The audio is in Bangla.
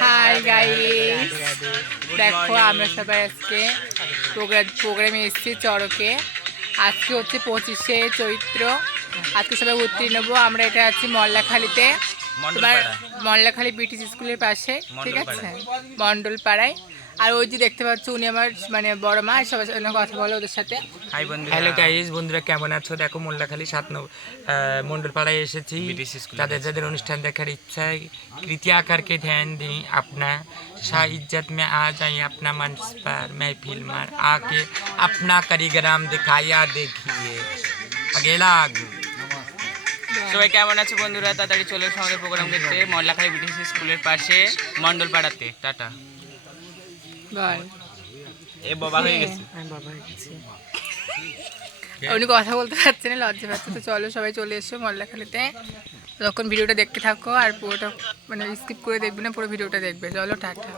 হাই গাইস, দেখো আমরা সবাই আজকে প্রোগ্রামে এসেছি চড়কে। আজকে হচ্ছে 25শে চৈত্র। আজকে সবাই উত্তীর্ণ নেবো। আমরা এটা আছি মল্লাখালীতে, তোমার মল্লাখালী ব্রিটিশ স্কুলের পাশে, ঠিক আছে, মণ্ডলপাড়ায়। আর ওই যে দেখতে পাচ্ছ উনি আমার মানে বড় মা, সবার সাথে কথা বলো ওদের সাথে। হ্যালো গাইস, বন্ধুরা কেমন আছো? দেখো মল্লাখালী মন্ডলপাড়ায় এসেছি। যাদের যাদের অনুষ্ঠান দেখার ইচ্ছা कृपया करके ध्यान दें। अपना शाह इज्जत में आ जाए अपना मंच पर महफिल में आके अपना कारीगराम दिखाया देखिए अगेला आगे। সবাই কেমন আছো বন্ধুরা? তাড়াতাড়ি চলে এসো আমাদের প্রোগ্রাম দেখতে মল্লাখালী ব্রিটিশ স্কুলের পাশে মণ্ডলপাড়াতে। টাটা। বল। এ বাবা হয়ে গেছে। উনি কথা বলতে পারছে না, লজ্জা পাচ্ছে। তো চলো সবাই চলে এসো মল্লাখালীতে। তখন ভিডিওটা দেখতে থাকো আর পুরোটা মানে স্কিপ করে দেখবে না, পুরো ভিডিওটা দেখবে। চলো টাটা।